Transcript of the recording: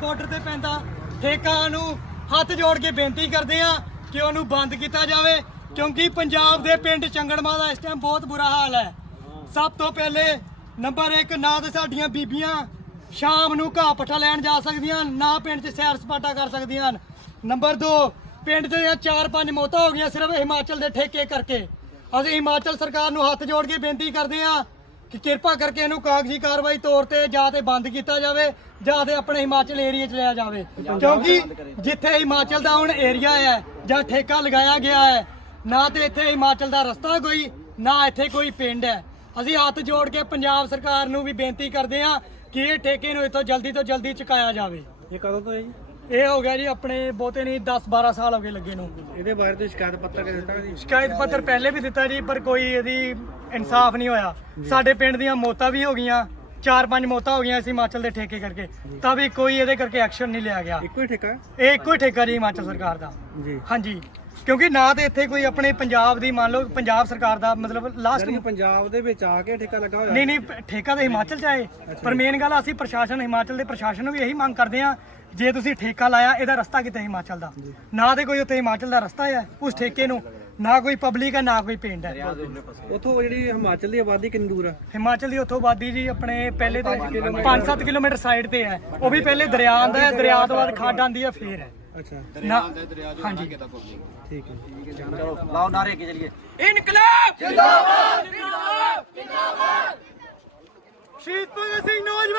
Border ਤੇ ਪੈਂਦਾ। ਠੇਕਾ ਨੂੰ ਹੱਥ ਜੋੜ ਕੇ ਬੇਨਤੀ ਕਰਦੇ ਆ ਕਿ ਉਹਨੂੰ ਬੰਦ ਕੀਤਾ ਜਾਵੇ, ਕਿਉਂਕਿ ਪੰਜਾਬ ਦੇ ਪਿੰਡ ਚੰਗੜਮਾ ਦਾ ਇਸ ਟਾਈਮ ਬਹੁਤ ਬੁਰਾ ਹਾਲ ਹੈ। ਸਭ ਤੋਂ ਪਹਿਲੇ ਨੰਬਰ 1 ਨਾ ਤੇ ਸਾਡੀਆਂ ਬੀਬੀਆਂ ਸ਼ਾਮ ਨੂੰ ਘਾਹ ਪੱਠਾ ਲੈਣ ਜਾ ਸਕਦੀਆਂ ਨਾ ਪਿੰਡ 'ਚ ਸੈਰ ਸਪਾਟਾ ਕਰ ਸਕਦੀਆਂ ਹਨ। ਨੰਬਰ 2 ਪਿੰਡ 'ਚ ਦੀਆਂ ਚਾਰ ਪੰਜ ਮੌਤਾਂ ਹੋ ਗਈਆਂ ਸਿਰਫ ਹਿਮਾਚਲ ਦੇ ਠੇਕੇ ਕਰਕੇ। ਅਸੀਂ ਹਿਮਾਚਲ ਸਰਕਾਰ ਨੂੰ ਹੱਥ ਜੋੜ ਕੇ ਬੇਨਤੀ ਕਰਦੇ ਹਾਂ ਕਿ ਕਿਰਪਾ ਕਰਕੇ ਇਹਨੂੰ ਕਾਗਜ਼ੀ ਕਾਰਵਾਈ ਤੌਰ ਤੇ ਜਾਂ ਤੇ ਬੰਦ ਕੀਤਾ ਜਾਵੇ ਜਾਂ ਤੇ ਆਪਣੇ ਹਿਮਾਚਲ ਏਰੀਆ 'ਚ ਲਿਆ ਜਾਵੇ। ਕਿਉਂਕਿ ਜਿੱਥੇ ਹਿਮਾਚਲ ਦਾ ਹੁਣ ਏਰੀਆ ਹੈ ਜਾਂ ਠੇਕਾ ਲਗਾਇਆ ਗਿਆ ਹੈ ਨਾ ਤੇ ਇੱਥੇ ਹਿਮਾਚਲ ਦਾ ਰਸਤਾ ਕੋਈ ਨਾ ਇੱਥੇ ਕੋਈ ਪਿੰਡ ਹੈ। ਅਸੀਂ ਹੱਥ ਜੋੜ ਕੇ ਪੰਜਾਬ ਸਰਕਾਰ ਨੂੰ ਵੀ ਬੇਨਤੀ ਕਰਦੇ ਹਾਂ ਕਿ ਇਹ ਠੇਕੇ ਨੂੰ ਇੱਥੋਂ ਜਲਦੀ ਤੋਂ ਜਲਦੀ ਚੁਕਾਇਆ ਜਾਵੇ। ਇਹ ਕਦੋਂ ਤੋਂ ਹੈ ਜੀ? ਇਹ ਹੋ ਗਿਆ ਜੀ ਆਪਣੇ ਬਹੁਤੇ ਨਹੀਂ 10 12 ਸਾਲ ਹੋ ਗਏ ਲੱਗੇ ਨੂੰ। ਇਹਦੇ ਬਾਰੇ ਤੇ ਸ਼ਿਕਾਇਤ ਪੱਤਰ ਕਿ ਦਿੱਤਾ ਜੀ ਸ਼ਿਕਾਇਤ ਪੱਤਰ ਪਹਿਲੇ ਵੀ ਦਿੱਤਾ ਜੀ ਪਰ ਕੋਈ ਇਹਦੀ ਇਨਸਾਫ ਨਹੀਂ ਹੋਇਆ। ਸਾਡੇ ਪਿੰਡ ਦੀਆਂ ਮੌਤਾਂ ਵੀ ਹੋ ਗਈਆਂ ਚਾਰ ਪੰਜ ਮੌਤਾਂ ਹੋ ਗਈਆਂ ਇਸ ਹਿਮਾਚਲ ਦੇ ਠੇਕੇ ਕਰਕੇ। ਤਾਂ ਵੀ ਕੋਈ ਇਹਦੇ ਕਰਕੇ ਐਕਸ਼ਨ ਨਹੀਂ ਲਿਆ ਗਿਆ। ਇੱਕੋ ਹੀ ਠੇਕਾ? ਇਹ ਇੱਕੋ ਹੀ ਠੇਕਾ ਜੀ ਹਿਮਾਚਲ ਸਰਕਾਰ ਦਾ। ਜੀ। ਹਾਂਜੀ। ਕਿਉਂਕਿ ਨਾ ਤੇ ਇੱਥੇ ਕੋਈ ਆਪਣੇ ਪੰਜਾਬ ਦੀ ਮੰਨ ਲਓ ਪੰਜਾਬ ਸਰਕਾਰ ਦਾ ਮਤਲਬ ਲਾਸਟ ਯਾਨੀ ਪੰਜਾਬ ਦੇ ਵਿੱਚ ਆ ਕੇ ਠੇਕਾ ਲੱਗਾ ਹੋਇਆ? ਨਹੀਂ ਨਹੀਂ ਪ- ਠੇਕਾ ਤਾਂ ਹਿਮਾਚਲ ਚ ਆਏ। ਪਰ ਮੇਨ ਗੱਲ ਅਸੀਂ ਪ੍ਰਸ਼ਾਸਨ ਹਿਮਾਚਲ ਦੇ ਪ੍ਰਸ਼ਾਸਨ ਨੂੰ ਵੀ ਇਹੀ ਮੰਗ ਕਰਦੇ ਆ ਜੇ ਤੁਸੀਂ ਠੇਕਾ ਲਾਇਆ ਇਹਦਾ ਰਸਤਾ ਕਿਤੇ ਹਿਮਾਚਲ ਦਾ? ਨਾ ਤੇ ਕੋਈ ਉੱਥੇ ਹਿਮਾਚਲ ਦਾ ਰਸਤਾ ਹੈ ਉਸ ਠੇਕੇ ਨੂੰ। ਨਾ ਕੋਈ ਪਬਲਿਕ ਹੈ ਨਾ ਕੋਈ ਪਿੰਡ ਹੈ। ਉਥੋਂ ਜਿਹੜੀ ਹਿਮਾਚਲ ਦੀ ਆਬਾਦੀ ਕਿੰਨੀ ਦੂਰ ਆ? ਹਿਮਾਚਲ ਦੀ ਉੱਥੋਂ ਆਬਾਦੀ ਜੀ ਆਪਣੇ ਪਹਿਲੇ ਤੇ 5-7 ਕਿਲੋਮੀਟਰ ਸਾਈਡ ਤੇ ਹੈ। ਉਹ ਵੀ ਪਹਿਲੇ ਦਰਿਆ ਆਂਦਾ ਹੈ ਦਰਿਆ ਤੋਂ ਬਾਅਦ ਖਾਡ ਆਂਦੀ ਹੈ ਫੇਰ ਹੈ। ਅੱਛਾ। ਨਾ ਹਾਂਜੀ। ਠੀਕ ਹੈ। ਚਲੋ। ਲਾਓ ਨਾਰੇ ਅੱਗੇ ਚਲੀਏ। ਇਨਕਲਾਬ! ਜਿੰਦਾਬਾਦ! ਜਿੰਦਾਬਾਦ! ਜਿੰਦਾਬਾਦ! ਸ਼ਹੀਦ ਭਗਤ ਸਿੰਘ ਨੌਜਵਾਨ ਸਭਾ